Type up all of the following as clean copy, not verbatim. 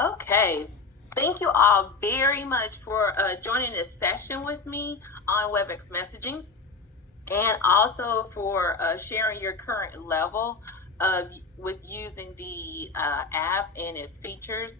Okay. Thank you all very much for joining this session with me on WebEx messaging, and also for sharing your current level with using the app and its features.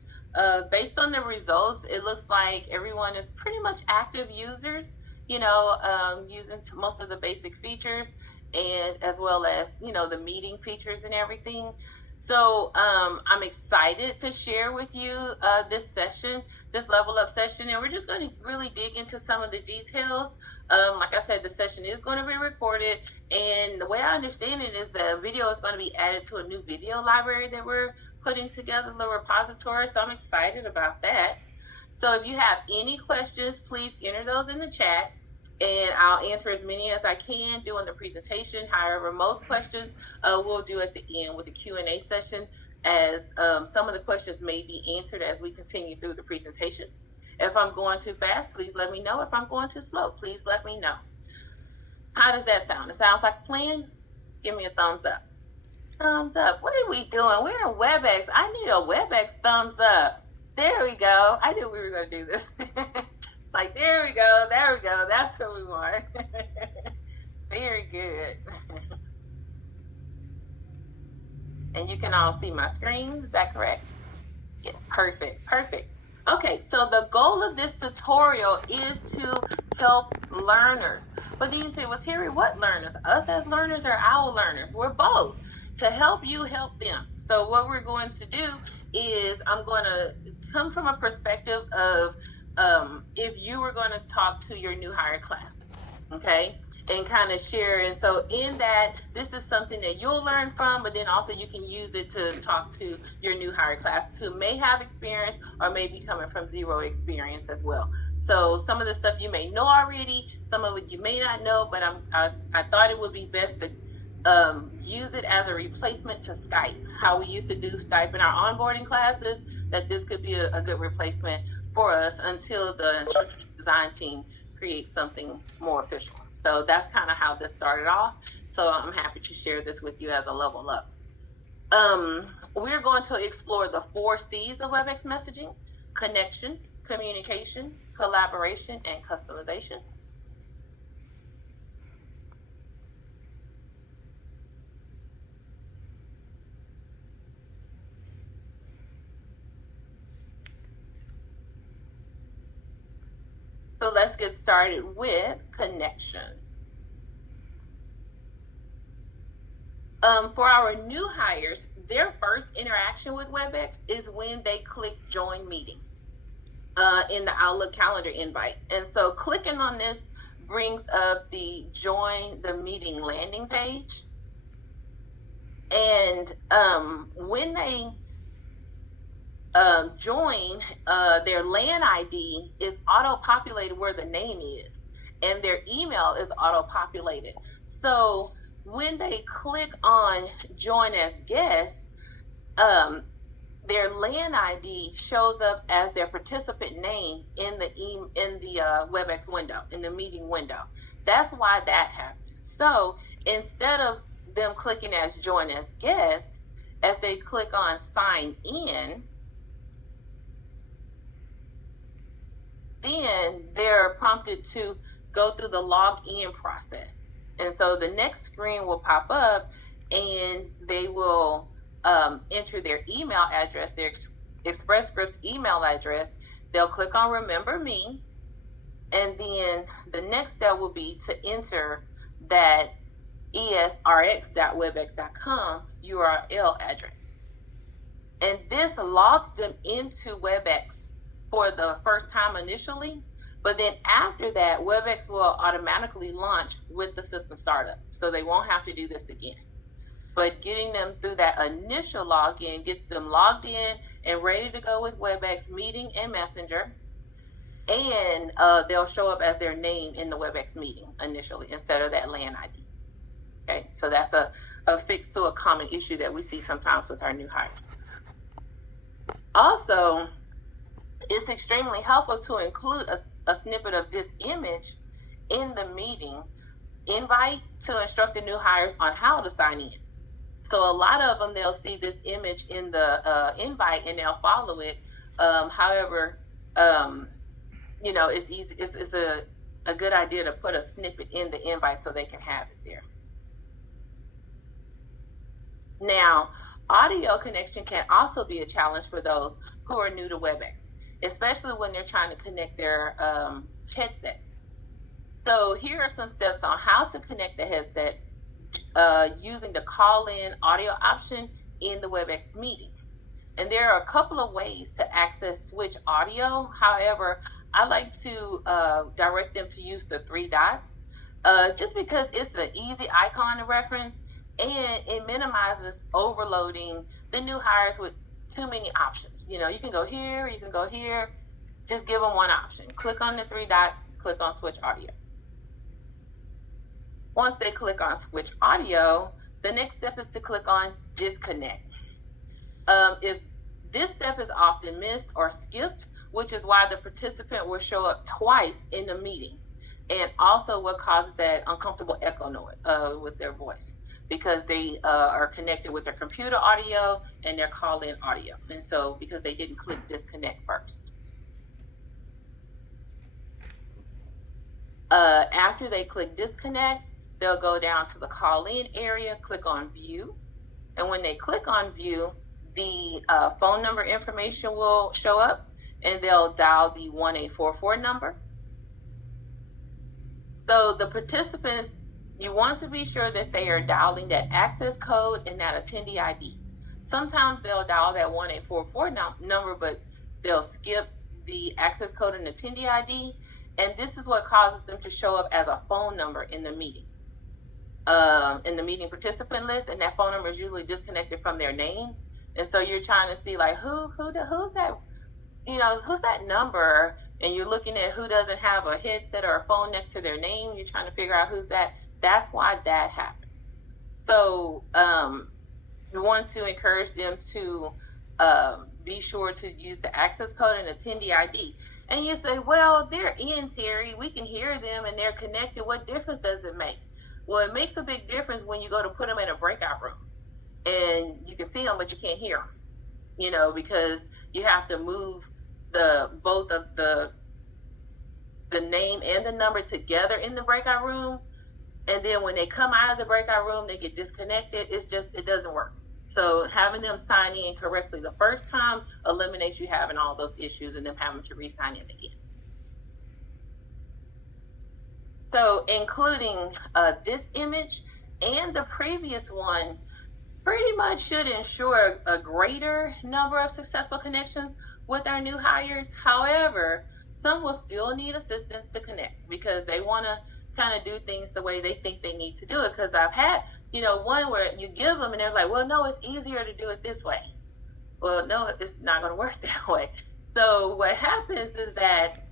Based on the results, it looks like everyone is pretty much active users, using most of the basic features, and as well as, the meeting features and everything. So I'm excited to share with you this session, this level up session, and we're just going to really dig into some of the details. Like I said, the session is going to be recorded, and the way I understand it is the video is going to be added to a new video library that we're putting together, the repository. So I'm excited about that. So if you have any questions, please enter those in the chat, and I'll answer as many as I can during the presentation. However, most questions we'll do at the end with the Q&A session, as some of the questions may be answered as we continue through the presentation. If I'm going too fast, please let me know. If I'm going too slow, please let me know. How does that sound? It sounds like a plan? Give me a thumbs up. Thumbs up. What are we doing? We're in WebEx. I need a WebEx thumbs up. There we go. I knew we were going to do this. Like, there we go. There we go. That's what we want. Very good. And you can all see my screen. Is that correct? Yes, perfect, perfect. Okay, so the goal of this tutorial is to help learners. But then you say, well, Terry, what learners? Us as learners or our learners? We're both. To help you, help them. So what we're going to do is I'm going to come from a perspective of if you were going to talk to your new hire classes, okay? And kind of share. And so in that, this is something that you'll learn from, but then also you can use it to talk to your new hire classes who may have experience or may be coming from zero experience as well. So some of the stuff you may know already, some of it you may not know, but I thought it would be best to use it as a replacement to Skype. How we used to do Skype in our onboarding classes, that this could be a good replacement for us until the instructional design team creates something more official. So that's kind of how this started off. So I'm happy to share this with you as a level up. We're going to explore the 4 C's of WebEx messaging: connection, communication, collaboration, and customization. So let's get started with connection. For our new hires, their first interaction with WebEx is when they click join meeting in the Outlook calendar invite. And so clicking on this brings up the join the meeting landing page. And when they join, their LAN ID is auto-populated where the name is, and their email is auto-populated. So when they click on join as guest, their LAN ID shows up as their participant name in the WebEx window, in the meeting window. That's why that happens. So instead of them clicking as join as guest, if they click on sign in, then they're prompted to go through the login process. And so the next screen will pop up, and they will enter their email address, their Express Scripts email address. They'll click on Remember Me, and then the next step will be to enter that esrx.webex.com URL address. And this logs them into WebEx for the first time initially, but then after that, WebEx will automatically launch with the system startup, so they won't have to do this again. But getting them through that initial login gets them logged in and ready to go with WebEx meeting and Messenger, and they'll show up as their name in the WebEx meeting initially instead of that LAN ID. Okay, so that's a fix to a common issue that we see sometimes with our new hires. Also, it's extremely helpful to include a snippet of this image in the meeting invite to instruct the new hires on how to sign in. So a lot of them, they'll see this image in the invite and they'll follow it. However, it's easy. It's a good idea to put a snippet in the invite so they can have it there. Now, audio connection can also be a challenge for those who are new to WebEx, especially when they're trying to connect their headsets. So here are some steps on how to connect the headset using the call-in audio option in the WebEx meeting. And there are a couple of ways to access switch audio. However, I like to direct them to use the three dots just because it's the easy icon to reference and it minimizes overloading the new hires with too many options. You can go here, you can go here. Just give them one option. Click on the three dots, click on switch audio. Once they click on switch audio, the next step is to click on disconnect. If this step is often missed or skipped, which is why the participant will show up twice in the meeting, and also what causes that uncomfortable echo noise with their voice, because they are connected with their computer audio and their call-in audio, and so because they didn't click disconnect first. After they click disconnect, they'll go down to the call-in area, click on view, and when they click on view, the phone number information will show up and they'll dial the 1844 number. So the participants, you want to be sure that they are dialing that access code and that attendee ID. Sometimes they'll dial that 1844 number, but they'll skip the access code and attendee ID. And this is what causes them to show up as a phone number in the meeting. In the meeting participant list, and that phone number is usually disconnected from their name. And so you're trying to see like who's that, who's that number, and you're looking at who doesn't have a headset or a phone next to their name. You're trying to figure out who's that. That's why that happens. So we want to encourage them to be sure to use the access code and attendee ID. And you say, well, they're in, Terry. We can hear them and they're connected. What difference does it make? Well, it makes a big difference when you go to put them in a breakout room and you can see them, but you can't hear them, because you have to move both of the name and the number together in the breakout room. And then when they come out of the breakout room, they get disconnected. It doesn't work. So having them sign in correctly the first time eliminates you having all those issues and them having to re-sign in again. So including this image and the previous one pretty much should ensure a greater number of successful connections with our new hires. However, some will still need assistance to connect because they want to kind of do things the way they think they need to do it. Because I've had, one where you give them and they're like, well, no, it's easier to do it this way. Well, no, it's not going to work that way. So what happens is that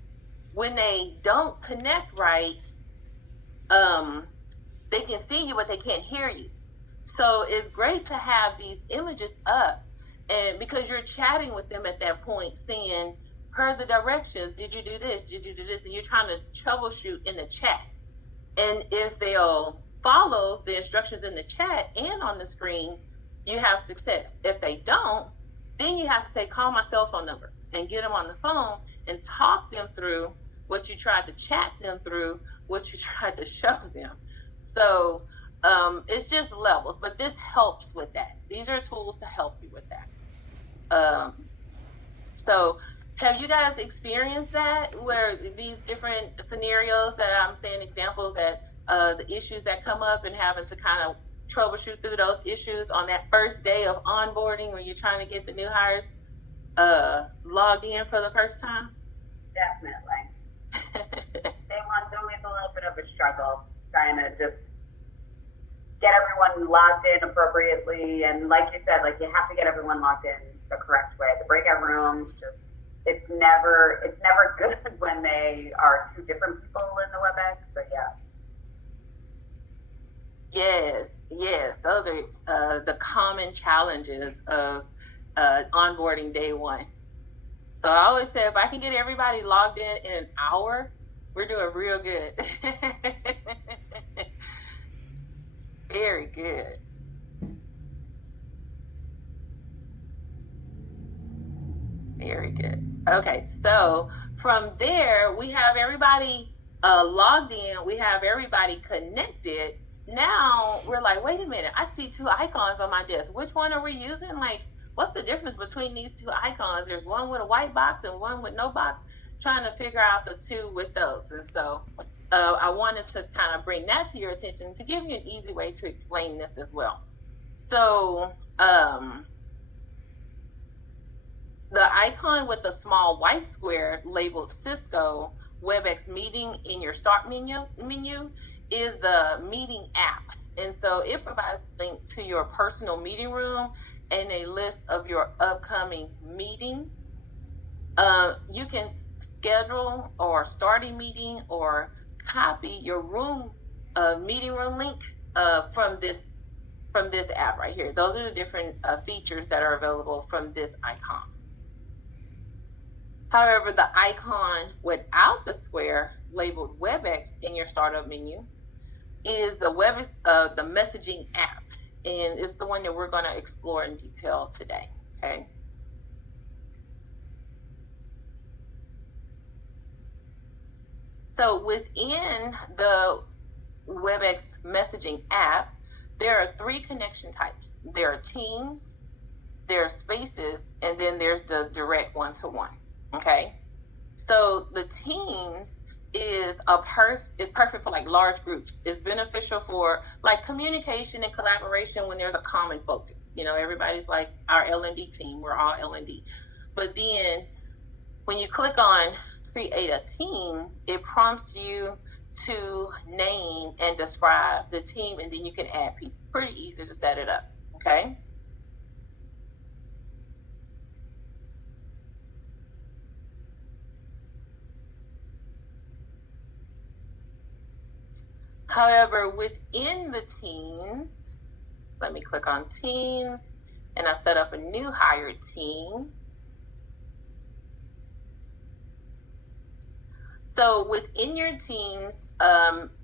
when they don't connect right, they can see you, but they can't hear you. So it's great to have these images up, and because you're chatting with them at that point, saying, per the directions, did you do this? Did you do this? And you're trying to troubleshoot in the chat. And if they'll follow the instructions in the chat and on the screen, you have success. If they don't, then you have to say, call my cell phone number and get them on the phone and talk them through what you tried to chat them through, what you tried to show them. So it's just levels, but this helps with that. These are tools to help you with that. So have you guys experienced that, where these different scenarios that I'm saying, examples that the issues that come up and having to kind of troubleshoot through those issues on that first day of onboarding when you're trying to get the new hires logged in for the first time? Definitely. Day one's always a little bit of a struggle, trying to just get everyone logged in appropriately. And like you said, like you have to get everyone logged in the correct way. The breakout rooms, just it's never good when they are two different people in the WebEx. So yeah. Yes, those are the common challenges of onboarding day one. So I always say, if I can get everybody logged in an hour, we're doing real good. Very good. Very good. Okay, so from there, we have everybody logged in, we have everybody connected. Now we're like, wait a minute, I see two icons on my desk. Which one are we using? Like, what's the difference between these two icons? There's one with a white box and one with no box, trying to figure out the two with those. And so I wanted to kind of bring that to your attention to give you an easy way to explain this as well. So, the icon with the small white square labeled Cisco WebEx meeting in your start menu is the meeting app. And so it provides a link to your personal meeting room and a list of your upcoming meeting. You can schedule or start a meeting or copy your room meeting room link from this app right here. Those are the different features that are available from this icon. However, the icon without the square labeled WebEx in your startup menu is the the messaging app, and it's the one that we're going to explore in detail today. Okay. So within the WebEx messaging app, there are three connection types. There are teams, there are spaces, and then there's the direct one-to-one. Okay. So the teams is perfect for like large groups. It's beneficial for like communication and collaboration when there's a common focus. You know, everybody's like our L&D team, we're all L&D. But then when you click on create a team, it prompts you to name and describe the team, and then you can add people. Pretty easy to set it up. Okay. However, within the teams, let me click on teams and I set up a new hired team. So within your teams,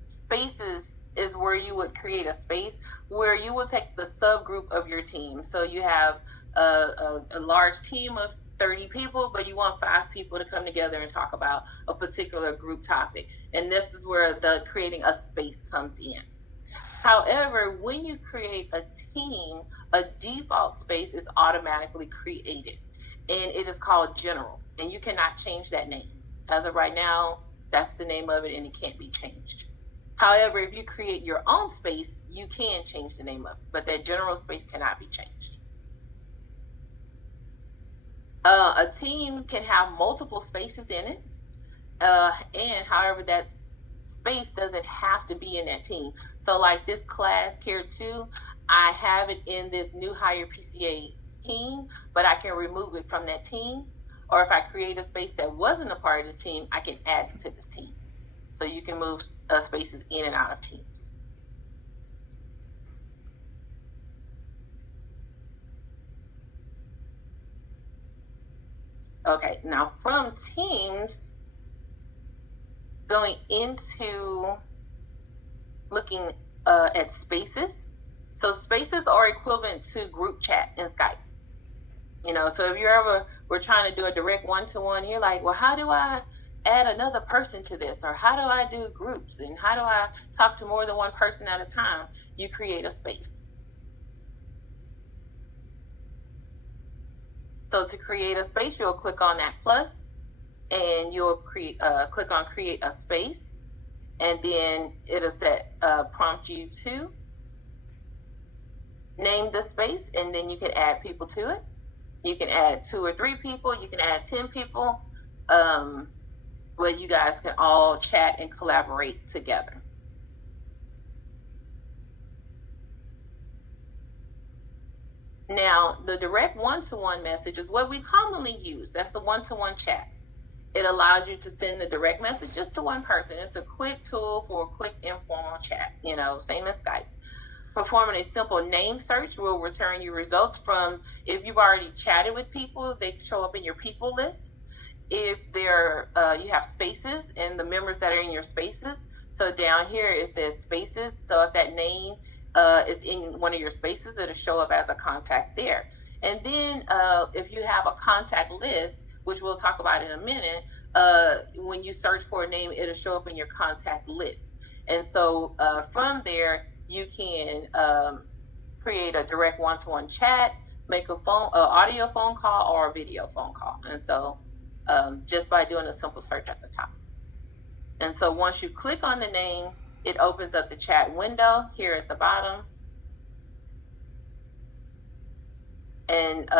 spaces is where you would create a space where you will take the subgroup of your team. So you have a large team of 30 people, but you want 5 people to come together and talk about a particular group topic. And this is where the creating a space comes in. However, when you create a team, a default space is automatically created, and it is called general, and you cannot change that name. As of right now, that's the name of it, and it can't be changed. However, if you create your own space, you can change the name of it, but that general space cannot be changed. A team can have multiple spaces in it, and however, that space doesn't have to be in that team. So like this class care 2, I have it in this new hire PCA team, but I can remove it from that team. Or if I create a space that wasn't a part of this team, I can add it to this team. So you can move spaces in and out of teams. Okay, now from teams, going into looking at spaces. So spaces are equivalent to group chat in Skype. You know, so if you're ever we're trying to do a direct one-to-one, you're like, well, how do I add another person to this? Or how do I do groups? And how do I talk to more than one person at a time? You create a space. So to create a space, you'll click on that plus and you'll click on create a space. And then it'll prompt you to name the space, and then you can add people to it. You can add 2 or 3 people. You can add 10 people. Where you guys can all chat and collaborate together. Now, the direct one-to-one message is what we commonly use. That's the one-to-one chat. It allows you to send the direct message just to one person. It's a quick tool for a quick informal chat, you know, same as Skype. Performing a simple name search will return you results from if you've already chatted with people, they show up in your people list. If you have spaces and the members that are in your spaces, so down here it says spaces, so if that name is in one of your spaces, it'll show up as a contact there. And then if you have a contact list, which we'll talk about in a minute, when you search for a name, it'll show up in your contact list. And so from there, you can create a direct one-to-one chat, make a audio phone call or a video phone call. And so just by doing a simple search at the top. And so once you click on the name, it opens up the chat window here at the bottom. And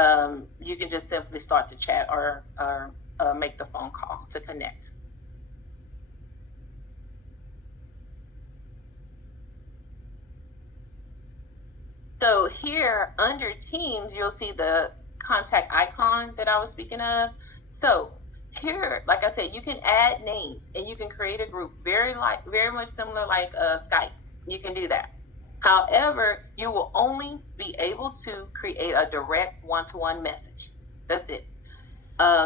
you can just simply start the chat or make the phone call to connect. So here under Teams, you'll see the contact icon that I was speaking of. So here, like I said, you can add names and you can create a group very much similar like Skype. You can do that. However, you will only be able to create a direct one-to-one message. That's it.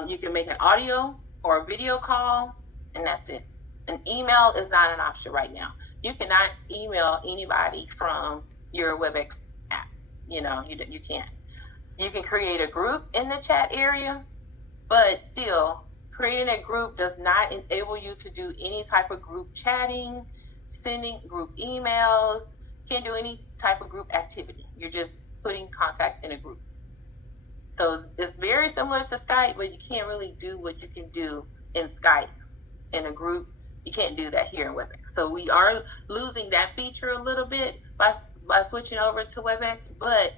You can make an audio or a video call, and that's it. An email is not an option right now. You cannot email anybody from your WebEx app. You can't. You can create a group in the chat area, but still, creating a group does not enable you to do any type of group chatting, sending group emails, can't do any type of group activity. You're just putting contacts in a group. So it's very similar to Skype, but you can't really do what you can do in Skype in a group. You can't do that here in WebEx. So we are losing that feature a little bit by switching over to WebEx, but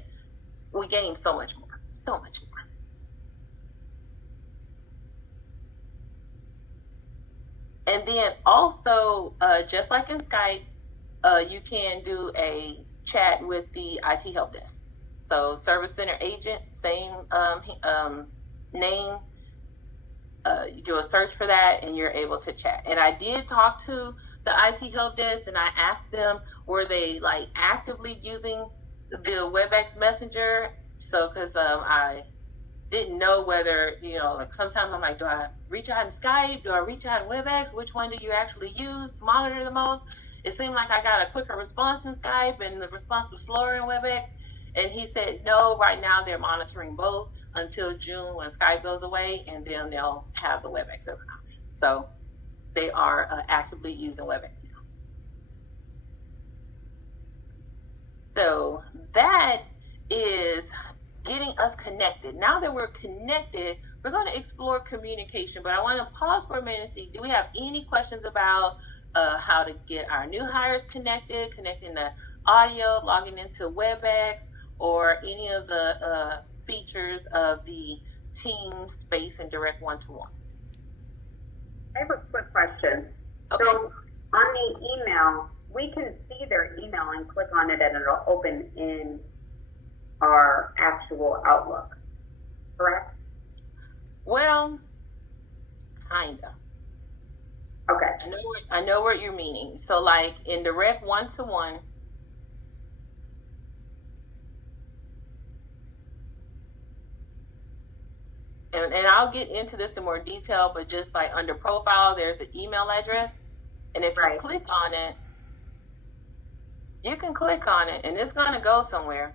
we gain so much more. And then also, just like in Skype, you can do a chat with the IT help desk. So Service Center agent, same name. You do a search for that and you're able to chat. And I did talk to the IT help desk and I asked them, were they like actively using the WebEx Messenger? So, because I didn't know whether, like sometimes I'm like, do I reach out in Skype? Do I reach out in WebEx? Which one do you actually use, monitor the most? It seemed like I got a quicker response in Skype and the response was slower in WebEx. And he said, no, right now they're monitoring both until June when Skype goes away, and then they'll have the WebEx as an option. So they are actively using WebEx now. So that is getting us connected. Now that we're connected, we're going to explore communication, but I want to pause for a minute and see, do we have any questions about how to get our new hires connected, connecting the audio, logging into WebEx, or any of the features of the team space and direct one-to-one? I have a quick question. Okay. So on the email, we can see their email and click on it and it'll open in our actual Outlook, correct? Well, kinda. Okay. I know what you're meaning. So like in direct one-to-one, and I'll get into this in more detail, but just like under profile, there's an email address. And if you click on it, you can click on it and it's going to go somewhere.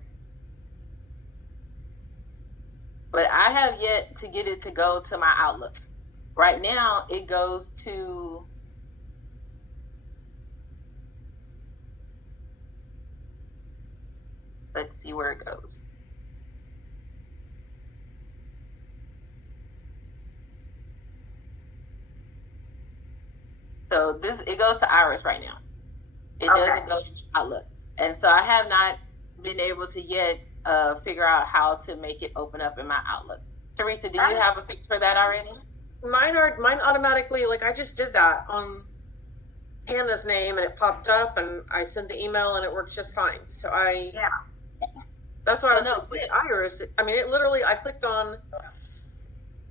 But I have yet to get it to go to my Outlook. Right now, it goes to, let's see where it goes. So it goes to Iris right now. It doesn't go to Outlook. And so I have not been able to yet figure out how to make it open up in my Outlook. Teresa, do you have a fix for that already? Mine automatically, like I just did that on Hannah's name and it popped up and I sent the email and it worked just fine. So that's why I was like, wait, Iris. I mean, it literally, I clicked on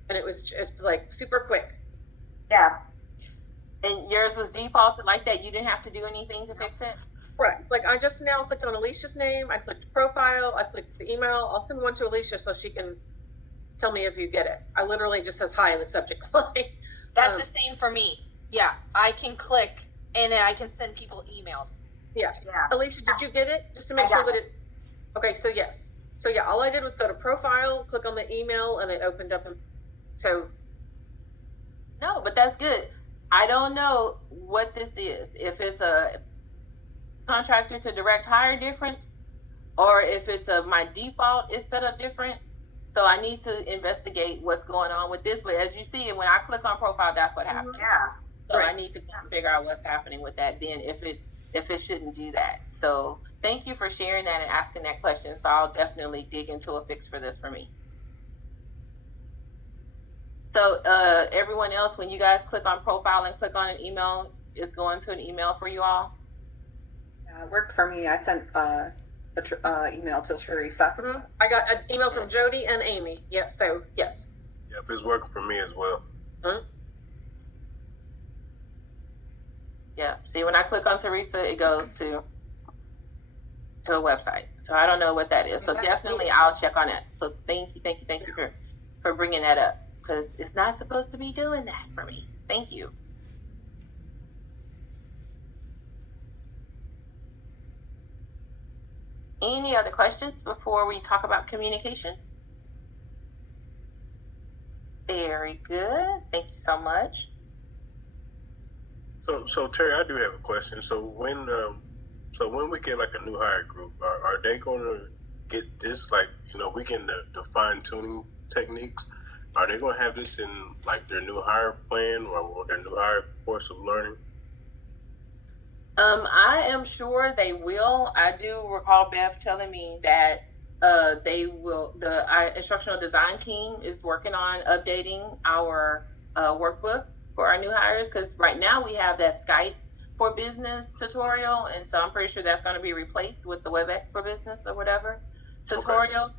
and it was just like super quick. Yeah. And yours was defaulted like that? You didn't have to do anything to fix it? Right. Like I just now clicked on Alicia's name. I clicked profile. I clicked the email. I'll send one to Alicia so she can tell me if you get it. I literally just says hi in the subject line. That's the same for me. Yeah, I can click and I can send people emails. Yeah. Alicia, did you get it? Just to make sure that it's okay. So yes. So yeah, all I did was go to profile, click on the email, and it opened up. So No, but that's good. I don't know what this is. If it's a contractor to direct hire difference, or if it's my default is set up different. So I need to investigate what's going on with this. But as you see, when I click on profile, that's what happens. Yeah. So I need to figure out what's happening with that. Then if it shouldn't do that. So thank you for sharing that and asking that question. So I'll definitely dig into a fix for this for me. So everyone else, when you guys click on profile and click on an email, it's going to an email for you all. Yeah, it worked for me. I sent email to Teresa. Mm-hmm. I got an email from Jody and Amy. Yes, so yes. Yep, it's working for me as well. Mm-hmm. Yeah. See, when I click on Teresa, it goes to a website. So I don't know what that is. So definitely I'll check on it. So thank you for bringing that up, because it's not supposed to be doing that for me. Thank you. Any other questions before we talk about communication? Very good. Thank you so much. So Terry, I do have a question. So when we get like a new hire group, are they going to get this, like, we can the fine tuning techniques? Are they going to have this in like their new hire plan or their new hire course of learning? I am sure they will. I do recall Beth telling me that they will. The instructional design team is working on updating our workbook for our new hires, because right now we have that Skype for Business tutorial, and so I'm pretty sure that's going to be replaced with the WebEx for Business or whatever tutorial. Okay.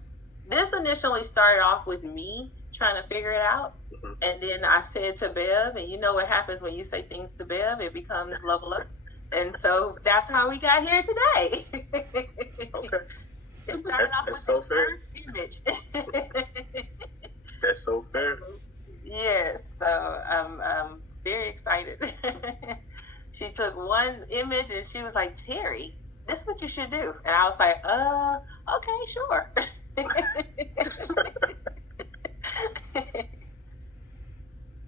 This initially started off with me trying to figure it out. Mm-hmm. And then I said to Bev, and you know what happens when you say things to Bev, it becomes level up. And so that's how we got here today. Okay. It started off with so the fair. first image. That's so fair. Yes, so I'm very excited. She took one image and she was like, Terry, this is what you should do. And I was like, okay, sure.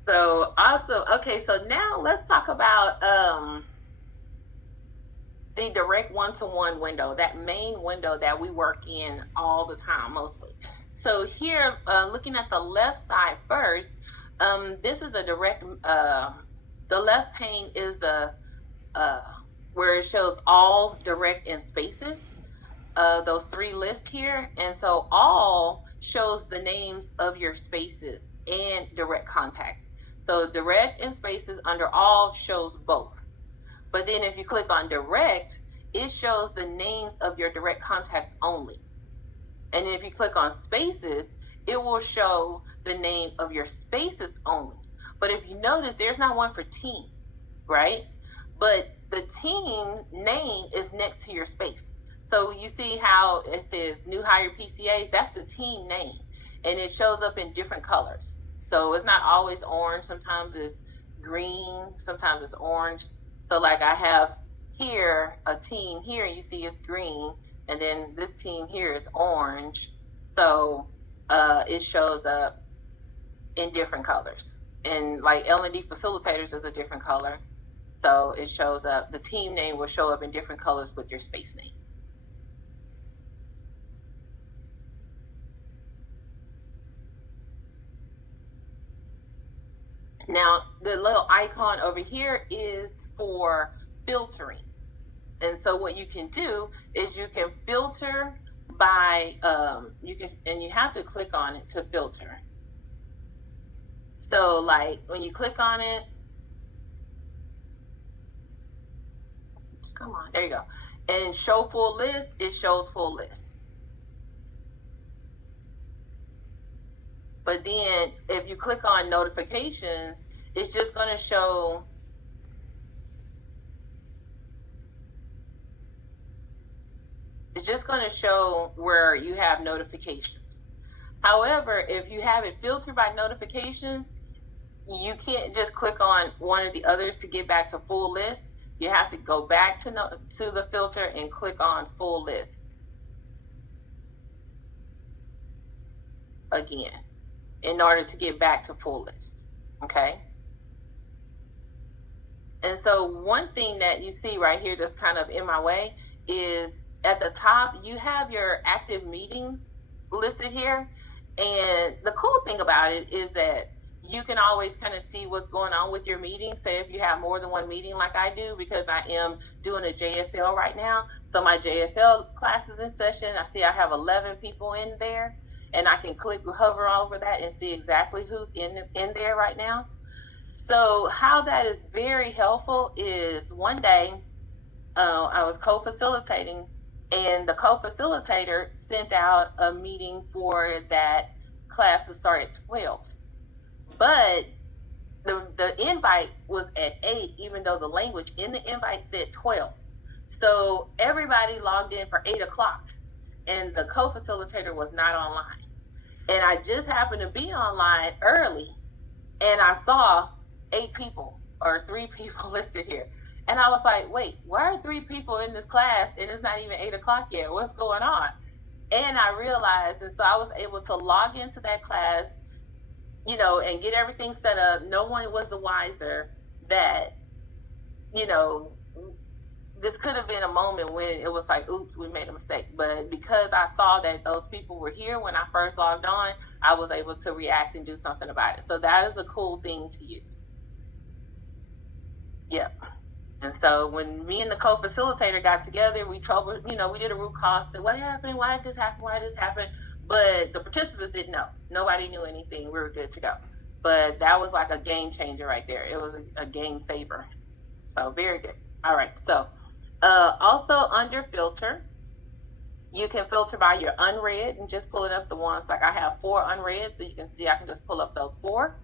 So awesome. Okay, so now let's talk about the direct one-to-one window, that main window that we work in all the time, mostly. So here, looking at the left side first, this is a direct, the left pane is the, where it shows all direct and spaces, those three lists here. And so all shows the names of your spaces and direct contacts. So direct and spaces under all shows both. But then if you click on direct, it shows the names of your direct contacts only. And then if you click on spaces, it will show the name of your spaces only. But if you notice, there's not one for teams, right? But the team name is next to your space. So you see how it says new hire PCAs, that's the team name. And it shows up in different colors. So it's not always orange. Sometimes it's green, sometimes it's orange. So like I have here, a team here, you see it's green, and then this team here is orange. So it shows up in different colors. And like L&D facilitators is a different color. So it shows up, the team name will show up in different colors with your space name. Now, the little icon over here is for filtering. And so what you can do is you can filter by, you have to click on it to filter. So like when you click on it, come on, there you go. And show full list, it shows full list. But then if you click on notifications, it's just going to show where you have notifications. However, if you have it filtered by notifications, you can't just click on one of the others to get back to full list. You have to go back to the filter and click on full list again in order to get back to full list. Okay. And so one thing that you see right here that's kind of in my way is at the top, you have your active meetings listed here. And the cool thing about it is that you can always kind of see what's going on with your meeting. Say if you have more than one meeting like I do, because I am doing a JSL right now. So my JSL class is in session. I see I have 11 people in there, and I can hover over that and see exactly who's in there right now. So how that is very helpful is one day I was co-facilitating, and the co-facilitator sent out a meeting for that class to start at 12. But the invite was at 8, even though the language in the invite said 12. So everybody logged in for 8 o'clock, and the co-facilitator was not online. And I just happened to be online early, and I saw 8 people or 3 people listed here. And I was like, wait, why are 3 people in this class and it's not even 8 o'clock yet? What's going on? And I realized, and so I was able to log into that class, and get everything set up. No one was the wiser that, this could have been a moment when it was like, oops, we made a mistake. But because I saw that those people were here when I first logged on, I was able to react and do something about it. So that is a cool thing to use. Yeah. And so when me and the co-facilitator got together, we did a root cause. Said, what happened? Why did this happen? Why did this happen? But the participants didn't know. Nobody knew anything. We were good to go. But that was like a game changer right there. It was a game saver. So very good. All right. So also under filter, you can filter by your unread and just pulling up the ones. Like I have 4 unread, so you can see I can just pull up those 4.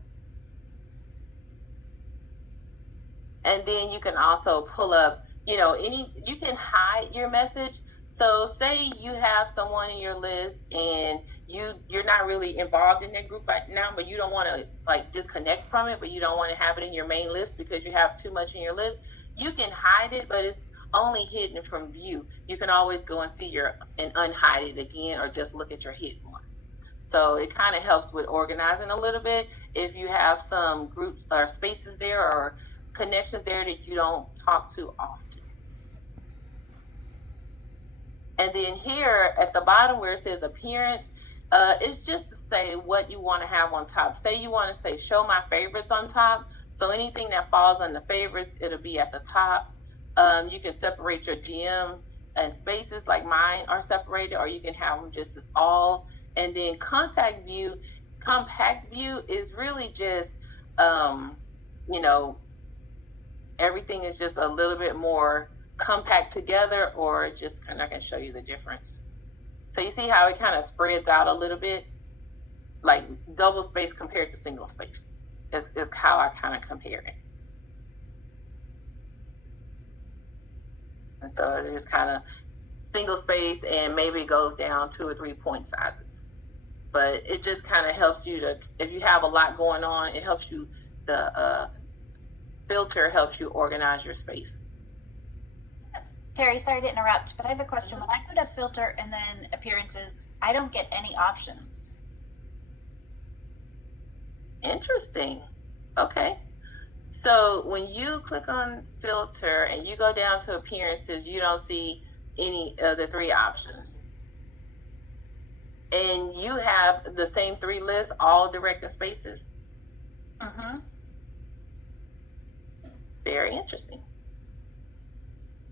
And then you can also pull up, you can hide your message. So say you have someone in your list and you're not really involved in that group right now, but you don't want to like disconnect from it, but you don't want to have it in your main list because you have too much in your list. You can hide it, but it's only hidden from view. You can always go and see and unhide it again, or just look at your hidden ones. So it kind of helps with organizing a little bit if you have some groups or spaces there or connections there that you don't talk to often. And then here at the bottom where it says appearance, it's just to say what you want to have on top. Say you want to say show my favorites on top. So anything that falls on the favorites, it'll be at the top. You can separate your GM and spaces like mine are separated, or you can have them just as all. And then compact view is really just, everything is just a little bit more compact together, or just kind of, I can show you the difference. So you see how it kind of spreads out a little bit, like double space compared to single space is how I kind of compare it. And so it is kind of single space, and maybe it goes down 2 or 3 point sizes. But it just kind of helps you to, if you have a lot going on, it helps you, the filter helps you organize your space. Terry, sorry to interrupt, but I have a question. When I go to filter and then appearances, I don't get any options. Interesting. Okay. So when you click on filter and you go down to appearances, you don't see any of the 3 options. And you have the same 3 lists, all directed spaces. Mm-hmm. Very interesting.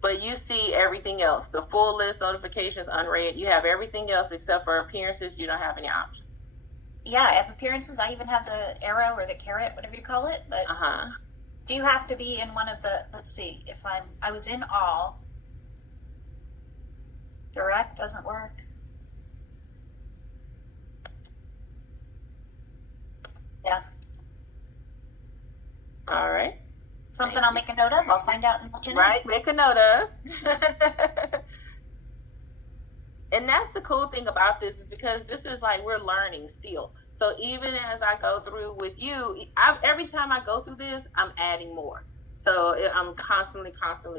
But you see everything else, the full list, notifications, unread. You have everything else except for appearances. You don't have any options. Yeah, I have appearances. I even have the arrow or the carrot, whatever you call it. But do you have to be in one of the, let's see, if I was in all. Direct doesn't work. Yeah. All right. Something I'll make a note of. I'll find out and let you know. Right, make a note of. And that's the cool thing about this, is because this is like we're learning still. So even as I go through with you, every time I go through this, I'm adding more. So I'm constantly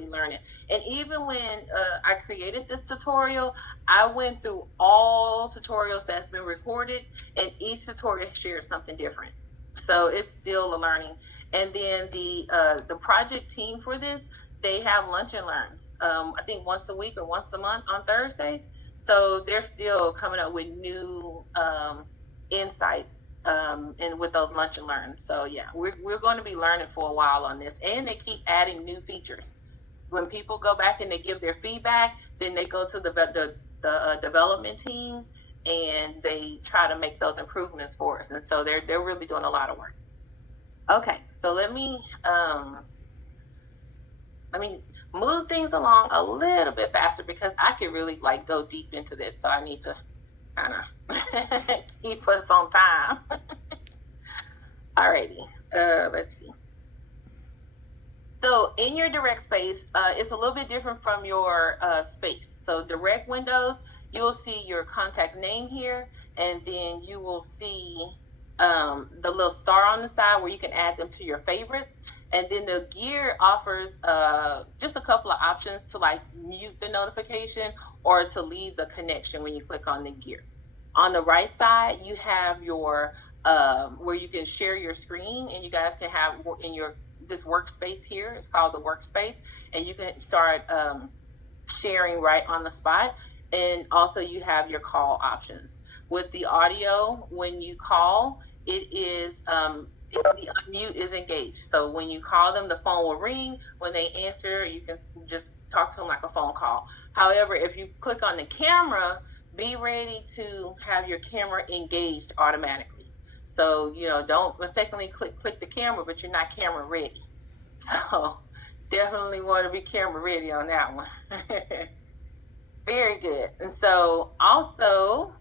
learning. And even when I created this tutorial, I went through all tutorials that's been recorded, and each tutorial shares something different. So it's still a learning. And then the project team for this, they have lunch and learns. I think once a week or once a month on Thursdays. So they're still coming up with new insights and with those lunch and learns. So yeah, we're going to be learning for a while on this, and they keep adding new features. When people go back and they give their feedback, then they go to the development team and they try to make those improvements for us. And so they're really doing a lot of work. Okay, so let me move things along a little bit faster because I could really like go deep into this. So I need to kind of keep us on time. Alrighty, let's see. So in your direct space, it's a little bit different from your space. So direct windows, you'll see your contact's name here, and then you will see the little star on the side where you can add them to your favorites. And then the gear offers just a couple of options to like mute the notification or to leave the connection when you click on the gear. On the right side, you have your where you can share your screen, and you guys can have in your this workspace here. It's called the workspace, and you can start sharing right on the spot. And also you have your call options. With the audio, when you call, it is the unmute is engaged. So when you call them, the phone will ring. When they answer, you can just talk to them like a phone call. However, if you click on the camera, be ready to have your camera engaged automatically. So, don't mistakenly click the camera, but you're not camera ready. So definitely want to be camera ready on that one. Very good. And so also,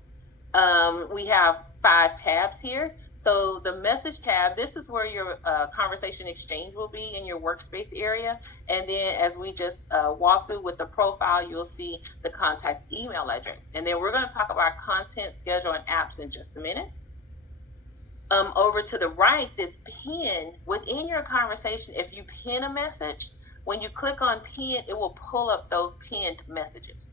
we have 5 tabs here. So the message tab, this is where your conversation exchange will be in your workspace area. And then as we just walk through with the profile, you'll see the contact's email address. And then we're going to talk about content, schedule, and apps in just a minute. Over to the right, this pin within your conversation, if you pin a message, when you click on pin, it will pull up those pinned messages.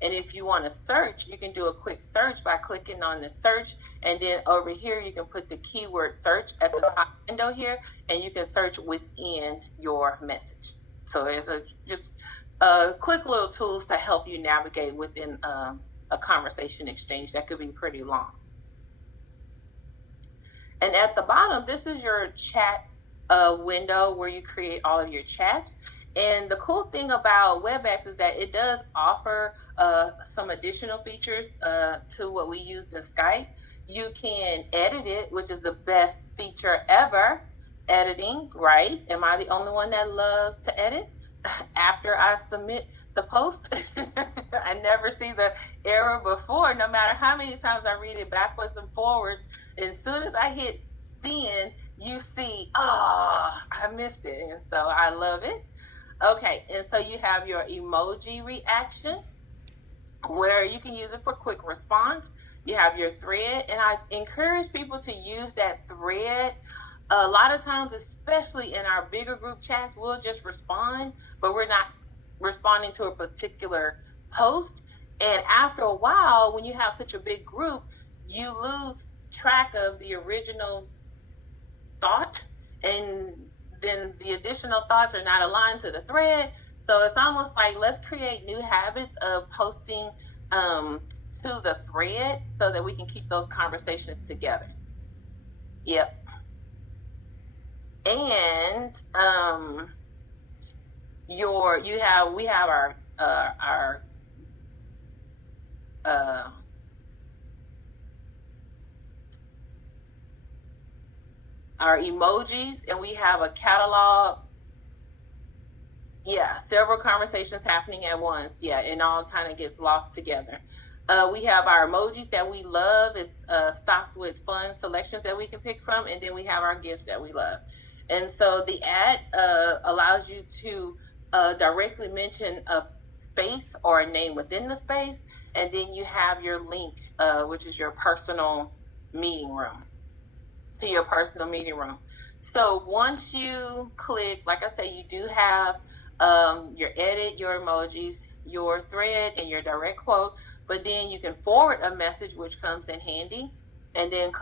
And if you want to search, you can do a quick search by clicking on the search. And then over here, you can put the keyword search at the top window here, and you can search within your message. So there's just quick little tools to help you navigate within a conversation exchange that could be pretty long. And at the bottom, this is your chat window where you create all of your chats. And the cool thing about WebEx is that it does offer some additional features to what we use in Skype. You can edit it, which is the best feature ever. Editing, right? Am I the only one that loves to edit? After I submit the post, I never see the error before, no matter how many times I read it backwards and forwards. As soon as I hit send, you see, I missed it. And so I love it. Okay, and so you have your emoji reaction where you can use it for quick response. You have your thread, and I encourage people to use that thread. A lot of times, especially in our bigger group chats, we'll just respond, but we're not responding to a particular post. And after a while, when you have such a big group, you lose track of the original thought, and then the additional thoughts are not aligned to the thread. So it's almost like, let's create new habits of posting to the thread so that we can keep those conversations together. Yep. And we have our emojis, and we have a catalog. Yeah, several conversations happening at once. Yeah, and all kind of gets lost together. We have our emojis that we love. It's stocked with fun selections that we can pick from, and then we have our gifts that we love. And so the ad allows you to directly mention a space or a name within the space, and then you have your link, which is your personal meeting room, to your personal meeting room. So once you click, like I say, you do have your edit, your emojis, your thread, and your direct quote, but then you can forward a message, which comes in handy, and then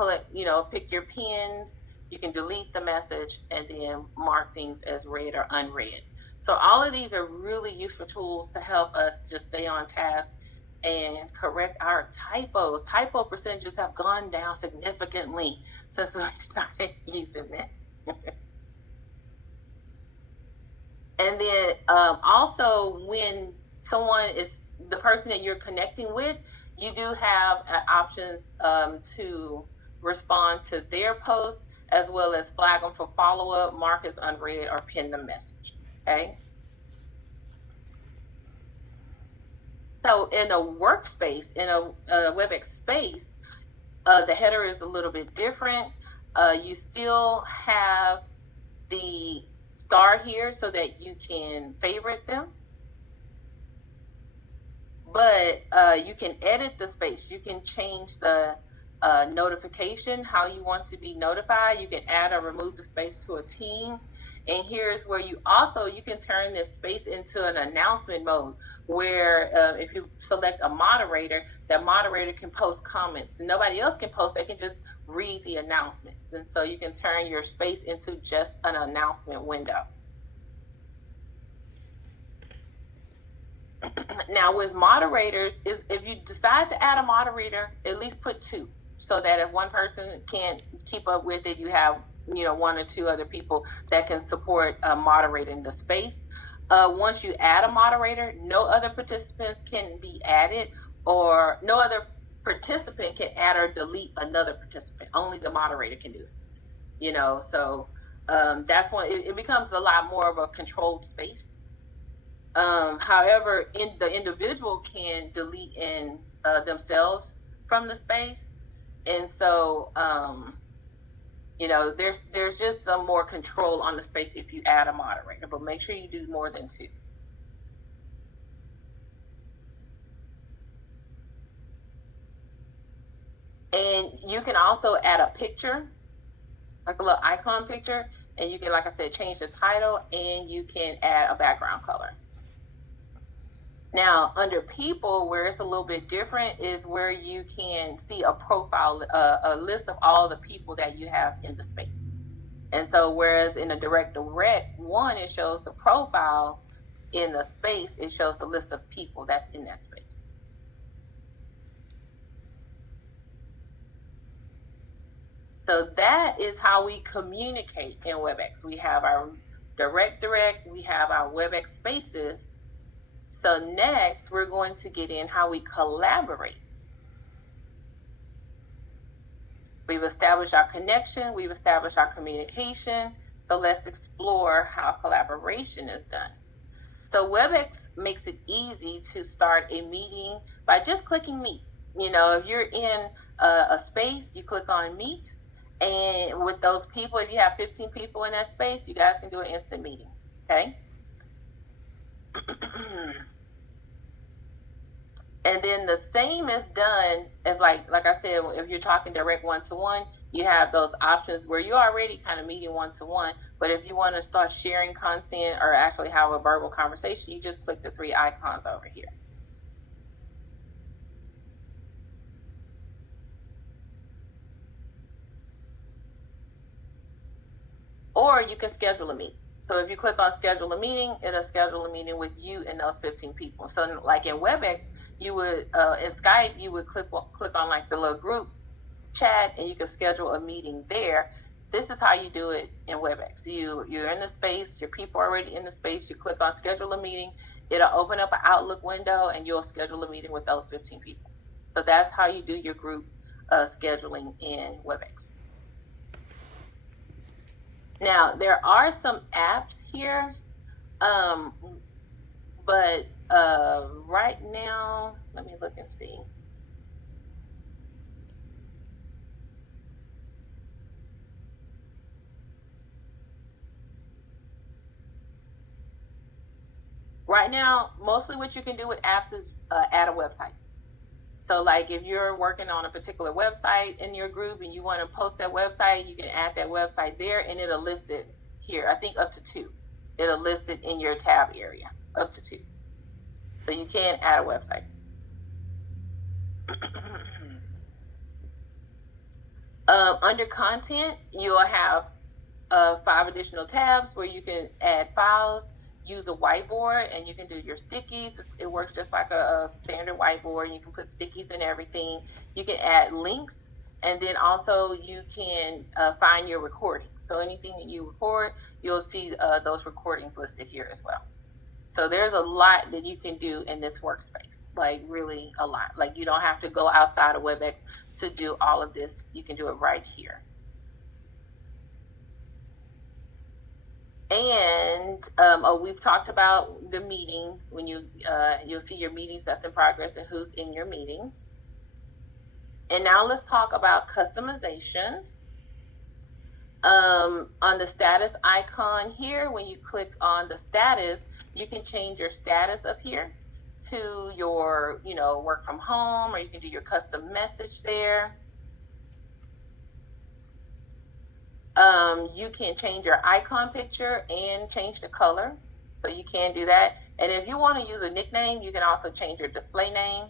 pick your pins, You can delete the message and then mark things as read or unread. So all of these are really useful tools to help us just stay on task and correct our typos. Typo percentages have gone down significantly since we started using this. And then also when someone is the person that you're connecting with, you do have options to respond to their post, as well as flag them for follow-up, mark as unread, or pin the message, okay? So in a workspace, in a WebEx space, the header is a little bit different. You still have the star here so that you can favorite them. But you can edit the space. You can change the notification, how you want to be notified. You can add or remove the space to a team. And here's where you can turn this space into an announcement mode, where if you select a moderator, that moderator can post comments. And nobody else can post, they can just read the announcements. And so you can turn your space into just an announcement window. Now with moderators, if you decide to add a moderator, at least put 2, so that if one person can't keep up with it, you have 1 or 2 other people that can support moderating the space. Once you add a moderator, no other participants can be added, or no other participant can add or delete another participant. Only the moderator can do it. So that's when it becomes a lot more of a controlled space. However, the individual can delete in themselves from the space, and so there's just some more control on the space if you add a moderator. But make sure you do more than 2. And you can also add a picture, like a little icon picture, and you can, like I said, change the title, and you can add a background color. Now, under people, where it's a little bit different is where you can see a profile, a list of all the people that you have in the space. And so, whereas in a direct one, it shows the profile, in the space, it shows the list of people that's in that space. So that is how we communicate in WebEx. We have our direct, we have our WebEx spaces. So next, we're going to get in how we collaborate. We've established our connection, we've established our communication, so let's explore how collaboration is done. So WebEx makes it easy to start a meeting by just clicking Meet. If you're in a space, you click on Meet, and with those people, if you have 15 people in that space, you guys can do an instant meeting, okay? And then the same is done if, like I said, if you're talking direct one-to-one, you have those options where you're already kind of meeting one-to-one. But if you want to start sharing content or actually have a verbal conversation, you just click the 3 icons over here. Or you can schedule a meeting. So if you click on schedule a meeting, it'll schedule a meeting with you and those 15 people. So like in WebEx, you would, in Skype, you would click on like the little group chat, and you can schedule a meeting there. This is how you do it in WebEx. You're in the space, your people are already in the space, you click on schedule a meeting, it'll open up an Outlook window, and you'll schedule a meeting with those 15 people. So that's how you do your group scheduling in WebEx. Now, there are some apps here, but right now, let me look and see. Right now, mostly what you can do with apps is add a website. So like if you're working on a particular website in your group and you want to post that website, you can add that website there, and it'll list it here. I think up to 2. It'll list it in your tab area, up to 2. So you can add a website. Under content, you'll have 5 additional tabs where you can add files, use a whiteboard, and you can do your stickies. It works just like a standard whiteboard. You can put stickies and everything. You can add links, and then also you can find your recordings. So anything that you record, you'll see those recordings listed here as well. So there's a lot that you can do in this workspace, like really a lot. Like you don't have to go outside of WebEx to do all of this. You can do it right here. And we've talked about the meeting when you'll see your meetings that's in progress and who's in your meetings. And now let's talk about customizations. On the status icon here, when you click on the status, you can change your status up here to your, work from home, or you can do your custom message there. You can change your icon picture and change the color. So you can do that. And if you want to use a nickname, you can also change your display name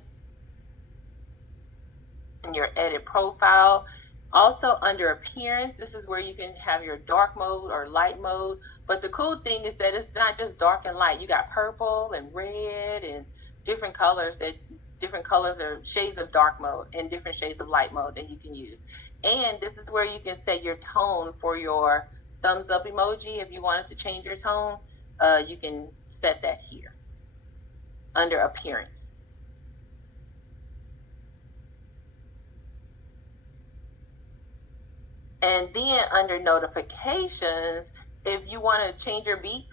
and your edit profile. Also under appearance, this is where you can have your dark mode or light mode. But the cool thing is that it's not just dark and light. You got purple and red and different colors or shades of dark mode and different shades of light mode that you can use. And this is where you can set your tone for your thumbs up emoji. If you wanted to change your tone, you can set that here under appearance. And then under notifications, if you want to change your beep,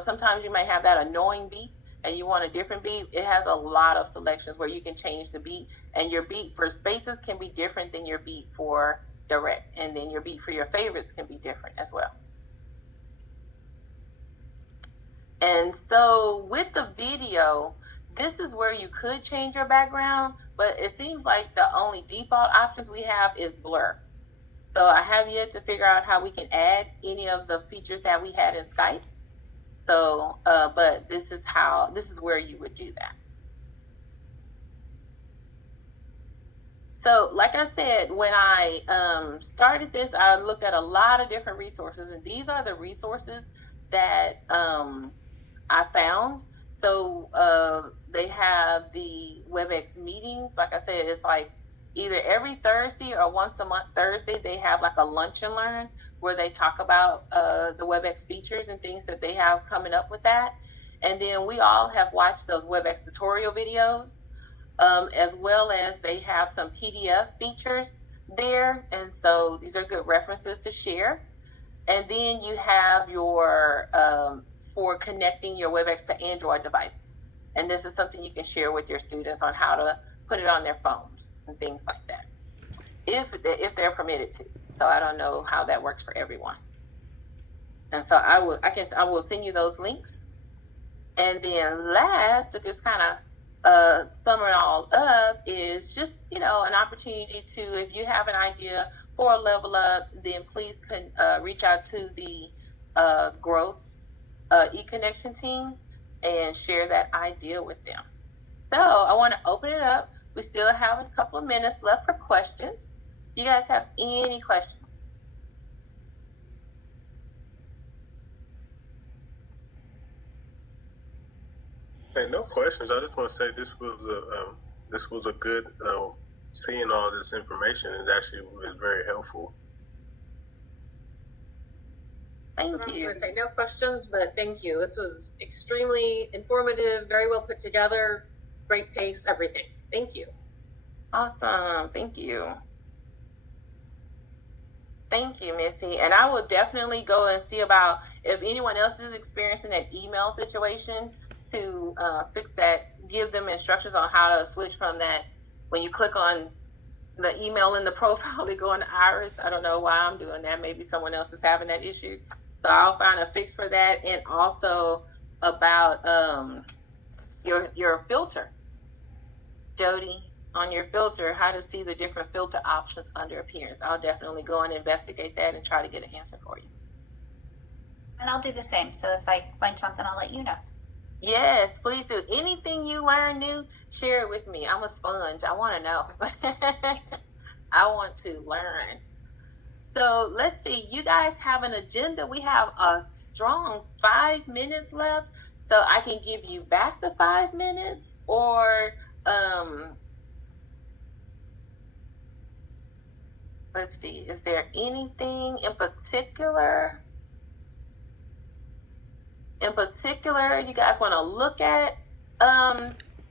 sometimes you might have that annoying beep and you want a different beep. It has a lot of selections where you can change the beep, and your beep for spaces can be different than your beep for direct, and then your beep for your favorites can be different as well. And so with the video, this is where you could change your background, but it seems like the only default options we have is blur. So I have yet to figure out how we can add any of the features that we had in Skype. So, but this is where you would do that. So like I said, when I started this, I looked at a lot of different resources, and these are the resources that I found. So they have the WebEx meetings. Like I said, it's like either every Thursday or once a month Thursday, they have like a lunch and learn where they talk about the WebEx features and things that they have coming up with that. And then we all have watched those WebEx tutorial videos, as well as they have some PDF features there. And so these are good references to share. And then you have your for connecting your WebEx to Android devices. And this is something you can share with your students on how to put it on their phones and things like that, if they're permitted to. So I don't know how that works for everyone. And so I will send you those links. And then last, to just kind of sum it all up, is just, an opportunity to, if you have an idea for a level up, then please reach out to the growth e-connection team and share that idea with them. So I want to open it up. We still have a couple of minutes left for questions. Do you guys have any questions? Hey, no questions. I just want to say this was a good seeing all this information is actually very helpful. Thank you. I was going to say no questions, but thank you. This was extremely informative, very well put together, great pace, everything. Thank you. Awesome. Thank you. Thank you, Missy. And I will definitely go and see about if anyone else is experiencing that email situation to fix that, give them instructions on how to switch from that. When you click on the email in the profile, they go into Iris. I don't know why I'm doing that. Maybe someone else is having that issue. So I'll find a fix for that. And also about your filter. Jody, on your filter, how to see the different filter options under appearance. I'll definitely go and investigate that and try to get an answer for you. And I'll do the same. So if I find something, I'll let you know. Yes, please do. Anything you learn new, share it with me. I'm a sponge. I want to know. I want to learn. So let's see, you guys have an agenda. We have a strong 5 minutes left. So I can give you back the 5 minutes, or let's see, is there anything in particular you guys want to look at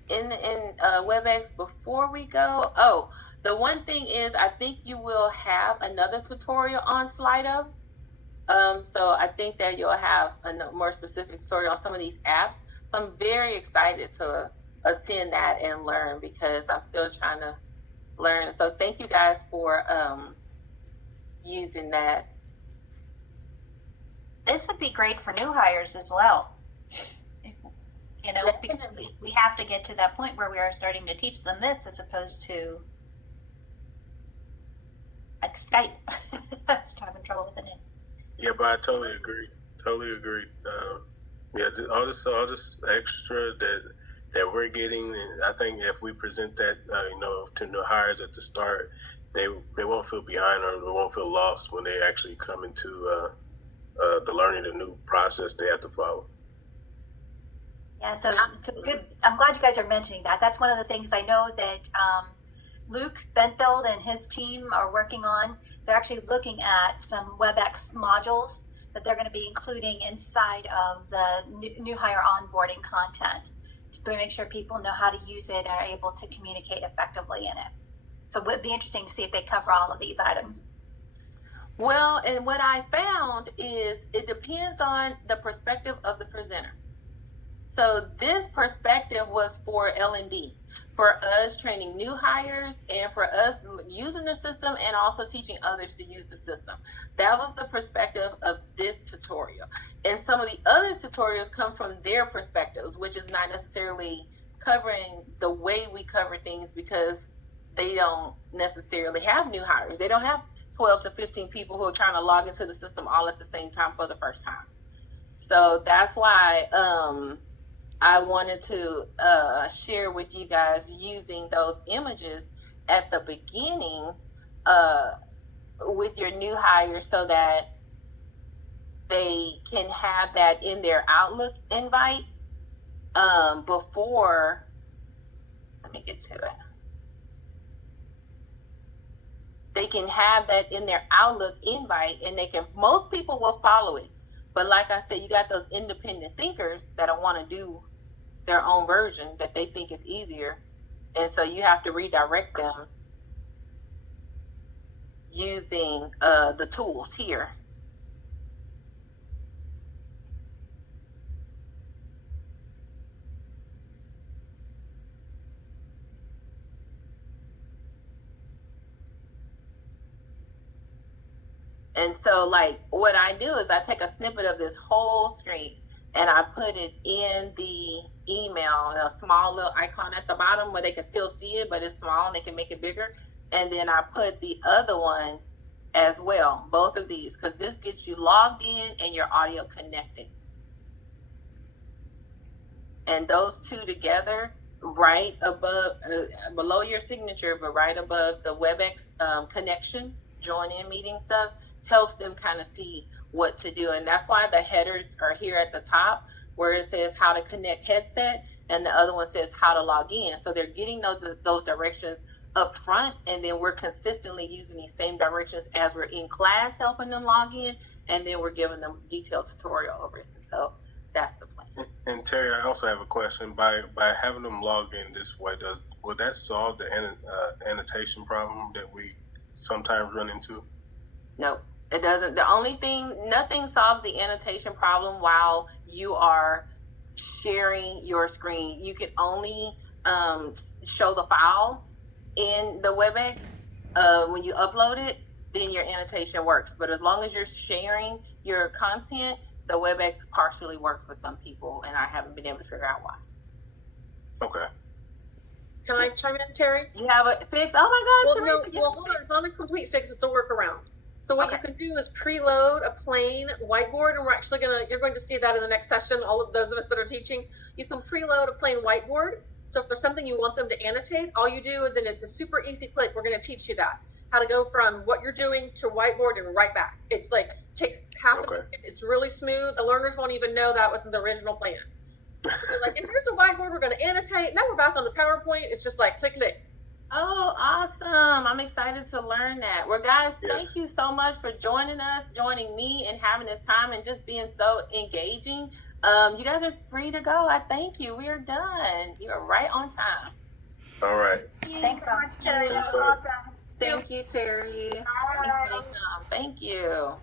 in WebEx before we go? Oh, the one thing is, I think you will have another tutorial on Slido. So I think that you'll have a more specific tutorial on some of these apps. So I'm very excited to attend that and learn, because I'm still trying to learn. So thank you guys for using that. This would be great for new hires as well. You know, because we have to get to that point where we are starting to teach them this, as opposed to like Skype. I was having trouble with the name. Yeah, but I totally agree. Yeah, all this extra that we're getting, and I think if we present that, to new hires at the start, they won't feel behind, or they won't feel lost when they actually come into the learning the new process they have to follow. Yeah, so good. I'm glad you guys are mentioning that. That's one of the things I know that Luke Bentfeld and his team are working on. They're actually looking at some WebEx modules that they're going to be including inside of the new hire onboarding content to make sure people know how to use it and are able to communicate effectively in it. So it would be interesting to see if they cover all of these items. Well, and what I found is it depends on the perspective of the presenter. So this perspective was for L&D, for us training new hires, and for us using the system and also teaching others to use the system. That was the perspective of this tutorial. And some of the other tutorials come from their perspectives, which is not necessarily covering the way we cover things, because they don't necessarily have new hires. They don't have 12 to 15 people who are trying to log into the system all at the same time for the first time. So that's why I wanted to share with you guys using those images at the beginning with your new hires, so that they can have that in their Outlook invite before. Let me get to it. They can have that in their Outlook invite, and most people will follow it. But like I said, you got those independent thinkers that want to do their own version that they think is easier. And so you have to redirect them using the tools here. And so, like, what I do is I take a snippet of this whole screen and I put it in the email, a small little icon at the bottom where they can still see it, but it's small and they can make it bigger. And then I put the other one as well, both of these, because this gets you logged in and your audio connected. And those two together, right above, below your signature, but right above the WebEx connection, join in meeting stuff, helps them kind of see what to do. And that's why the headers are here at the top, where it says how to connect headset, and the other one says how to log in. So they're getting those directions up front, and then we're consistently using these same directions as we're in class helping them log in, and then we're giving them detailed tutorial over it. So that's the plan. And Terry, I also have a question. By having them log in this way, will that solve the annotation problem that we sometimes run into? No, it doesn't. The only thing, nothing solves the annotation problem while you are sharing your screen. You can only show the file in the WebEx. When you upload it, then your annotation works. But as long as you're sharing your content, the WebEx partially works for some people, and I haven't been able to figure out why. Okay. Can I chime in, Terry? You have a fix? Oh my God, well, Teresa, no, hold on. It's not a complete fix. It's a workaround. So what you can do is preload a plain whiteboard, and you're going to see that in the next session. All of those of us that are teaching, you can preload a plain whiteboard. So if there's something you want them to annotate, all you do, then it's a super easy click. We're going to teach you that. how to go from what you're doing to whiteboard and right back. It's like, takes half a second. It's really smooth. The learners won't even know that wasn't the original plan. They're like, and here's a whiteboard, we're going to annotate. Now we're back on the PowerPoint. It's just like, click, click. Oh, awesome. I'm excited to learn that. Well, guys, thank you so much for joining us, joining me, and having this time and just being so engaging. You guys are free to go. I thank you. We are done. You are right on time. All right. Thanks so much, Terry. Awesome. Thank you, Terry. Thanks, Jason. Thank you.